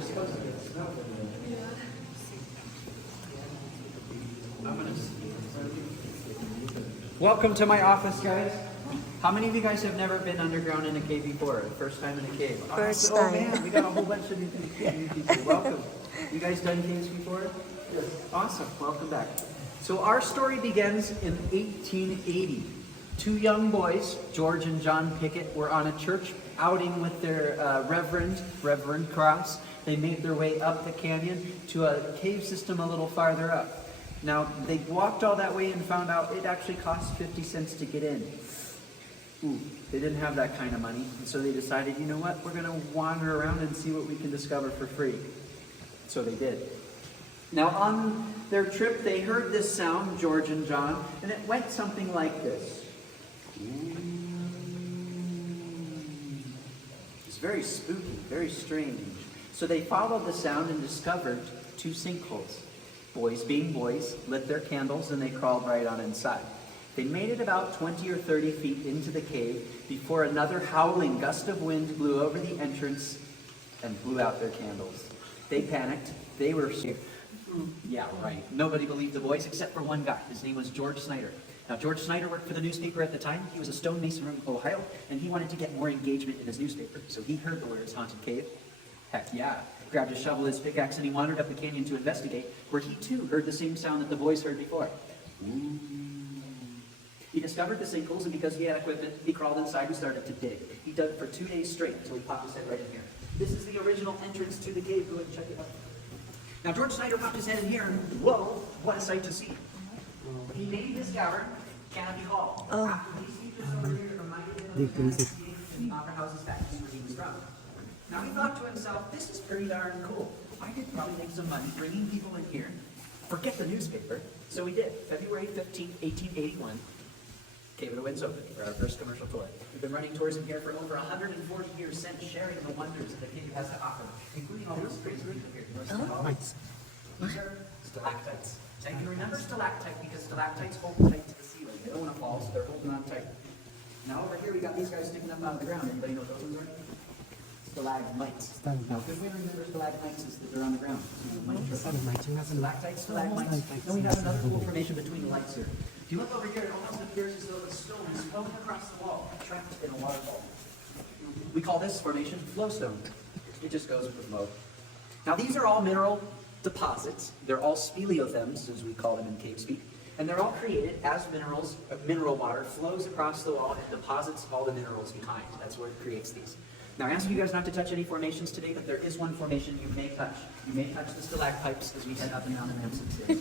We're supposed to get snow. Welcome to my office, guys. How many of you guys have never been underground in a cave before? First time in a cave? First Oh time. man, we got a whole bunch of new people. Welcome. You guys done caves before? Yes. Awesome. Welcome back. So our story begins in 1880. Two young boys, George and John Pickett, were on a church outing with their Reverend Cross. They made their way up the canyon to a cave system a little farther up. Now, they walked all that way and found out it actually cost 50 cents to get in. Ooh, they didn't have that kind of money, and so they decided, you know what, we're going to wander around and see what we can discover for free. So they did. Now, on their trip, they heard this sound, George and John, and it went something like this. It's very spooky, very strange. So they followed the sound and discovered two sinkholes. Boys being boys, lit their candles and they crawled right on inside. They made it about 20 or 30 feet into the cave before another howling gust of wind blew over the entrance and blew out their candles. They panicked. They were scared. Yeah, right. Nobody believed the boys except for one guy. His name was George Snyder. Now, George Snyder worked for the newspaper at the time. He was a stonemason from Ohio, and he wanted to get more engagement in his newspaper. So he heard the words haunted cave. Heck yeah. Grabbed his shovel, his pickaxe, and he wandered up the canyon to investigate, where he too heard the same sound that the boys heard before. He discovered the sinkholes, and because he had equipment, he crawled inside and started to dig. He dug for 2 days straight until he popped his head right in here. This is the original entrance to the cave. Go ahead and check it out. Now, George Snyder popped his head in here, and whoa, what a sight to see. He named his cavern Canopy Hall. After these features over here reminded him of the landscape in the Opera House's factory where he was from. Now, he thought to himself, this is pretty darn cool. I could probably make some money bringing people in here. Forget the newspaper. So he did. February 15, 1881, Cave of the Winds opened for our first commercial tour. We've been running tours in here for over 140 years since, sharing the wonders that the cave has to offer, including all these crazy people here. These are stalactites. And you can remember stalactite because stalactites hold tight to the ceiling. They don't want to fall, so they're holding on tight. Now over here we got these guys sticking up out of the ground. Anybody know what those ones are? Stalagmites. Now, good way to remember stalagmites is that they're on the ground. Stalactites, stalagmites. Then we have another cool formation between the lights here. If you look over here, it almost appears as though the stone is floating across the wall, trapped in a waterfall. We call this formation flowstone. It just goes with the flow. Now, these are all mineral deposits. They're all speleothems, as we call them in cave speak. And they're all created as mineral water flows across the wall and deposits all the minerals behind. That's where it creates these. Now, I ask you guys not to touch any formations today, but there is one formation you may touch. You may touch the stalagmites as we head up and down the ramps upstairs.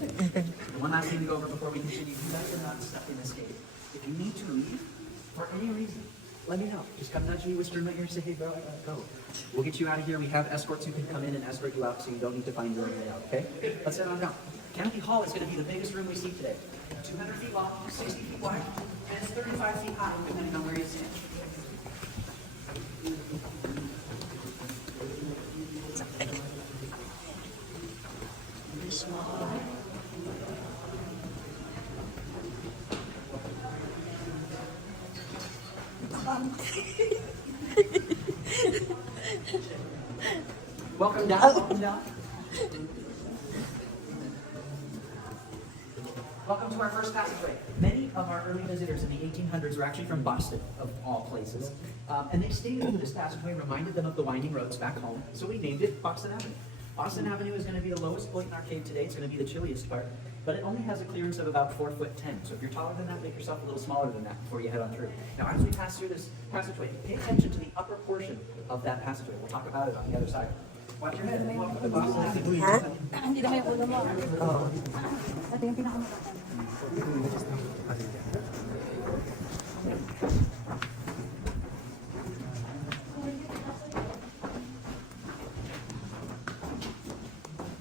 One last thing to go over before we continue. You guys are not stuck in this cave. If you need to leave, for any reason, let me know. Just come nudge me, whisper in my ear, say, hey, bro, I gotta go. We'll get you out of here. We have escorts who can come in and escort you out so you don't need to find your own way out, okay? Let's head on down. Canopy Hall is going to be the biggest room we see today. 200 feet long, 60 feet wide, and it's 35 feet high, depending on where you stand. Welcome down, welcome down. Welcome to our first passageway. Many of our early visitors in the 1800s were actually from Boston, of all places. And they stated that this passageway reminded them of the winding roads back home, so we named it Boston Avenue. Boston Avenue is going to be the lowest point in our cave today. It's going to be the chilliest part, but it only has a clearance of about 4'10". So if you're taller than that, make yourself a little smaller than that before you head on through. Now, as we pass through this passageway, pay attention to the upper portion of that passageway. We'll talk about it on the other side. Watch your head. Welcome to Boston Avenue. Hindi naman yung ulo mo. Ito yung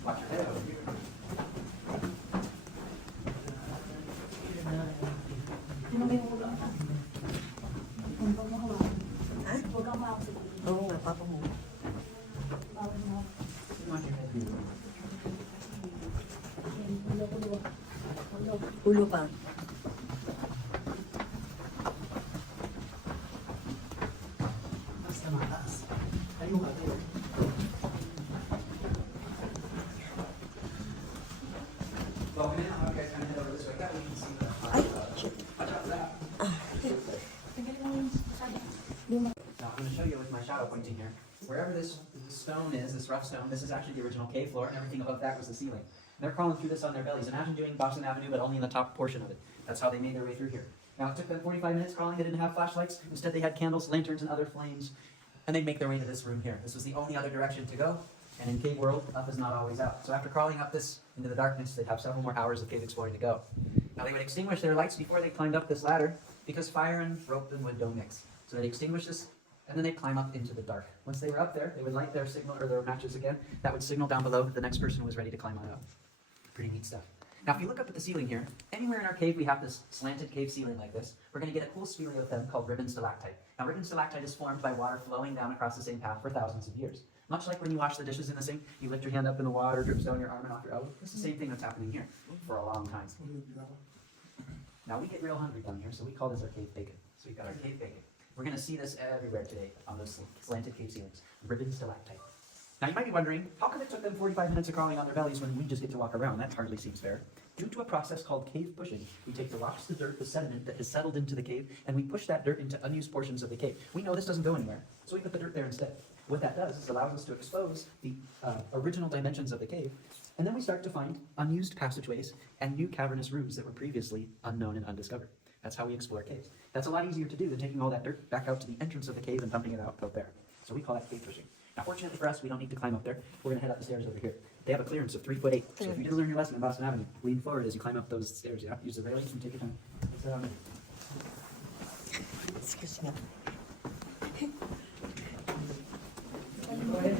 Watch your head over here. Oo nga, papa mo. Watch your head. Ulo pa. Basta mataas. Ayun ka. I'm going to show you with my shadow pointing here. Wherever this stone is, this rough stone, this is actually the original cave floor, and everything above that was the ceiling. They're crawling through this on their bellies. Imagine doing Boston Avenue, but only in the top portion of it. That's how they made their way through here. Now, it took them 45 minutes crawling. They didn't have flashlights. Instead, they had candles, lanterns, and other flames. And they'd make their way to this room here. This was the only other direction to go. And in cave world, up is not always out. So after crawling up this into the darkness, they'd have several more hours of cave exploring to go. Now, they would extinguish their lights before they climbed up this ladder because fire and rope and wood don't mix. So they'd extinguish this, and then they'd climb up into the dark. Once they were up there, they would light their signal or their matches again. That would signal down below that the next person was ready to climb on up. Pretty neat stuff. Now, if you look up at the ceiling here, anywhere in our cave we have this slanted cave ceiling like this. We're going to get a cool speleothem called ribbon stalactite. Now, ribbon stalactite is formed by water flowing down across the same path for thousands of years. Much like when you wash the dishes in the sink, you lift your hand up in the water, drips down your arm and off your elbow. It's the same thing that's happening here for a long time. Now, we get real hungry down here, so we call this our cave bacon. So we've got our cave bacon. We're going to see this everywhere today on those slanted cave ceilings. Ribbon stalactite. Now, you might be wondering, how come it took them 45 minutes of crawling on their bellies when we just get to walk around? That hardly seems fair. Due to a process called cave pushing, we take the rocks, the dirt, the sediment that has settled into the cave, and we push that dirt into unused portions of the cave. We know this doesn't go anywhere, so we put the dirt there instead. What that does is it allows us to expose the original dimensions of the cave, and then we start to find unused passageways and new cavernous rooms that were previously unknown and undiscovered. That's how we explore caves. That's a lot easier to do than taking all that dirt back out to the entrance of the cave and dumping it out there. So we call that cave pushing. Now, fortunately for us, we don't need to climb up there. We're going to head up the stairs over here. They have a clearance of 3'8". So if you did learn your lesson on Boston Avenue, lean forward as you climb up those stairs. Yeah, use the railings and take your time. Excuse me. Go ahead.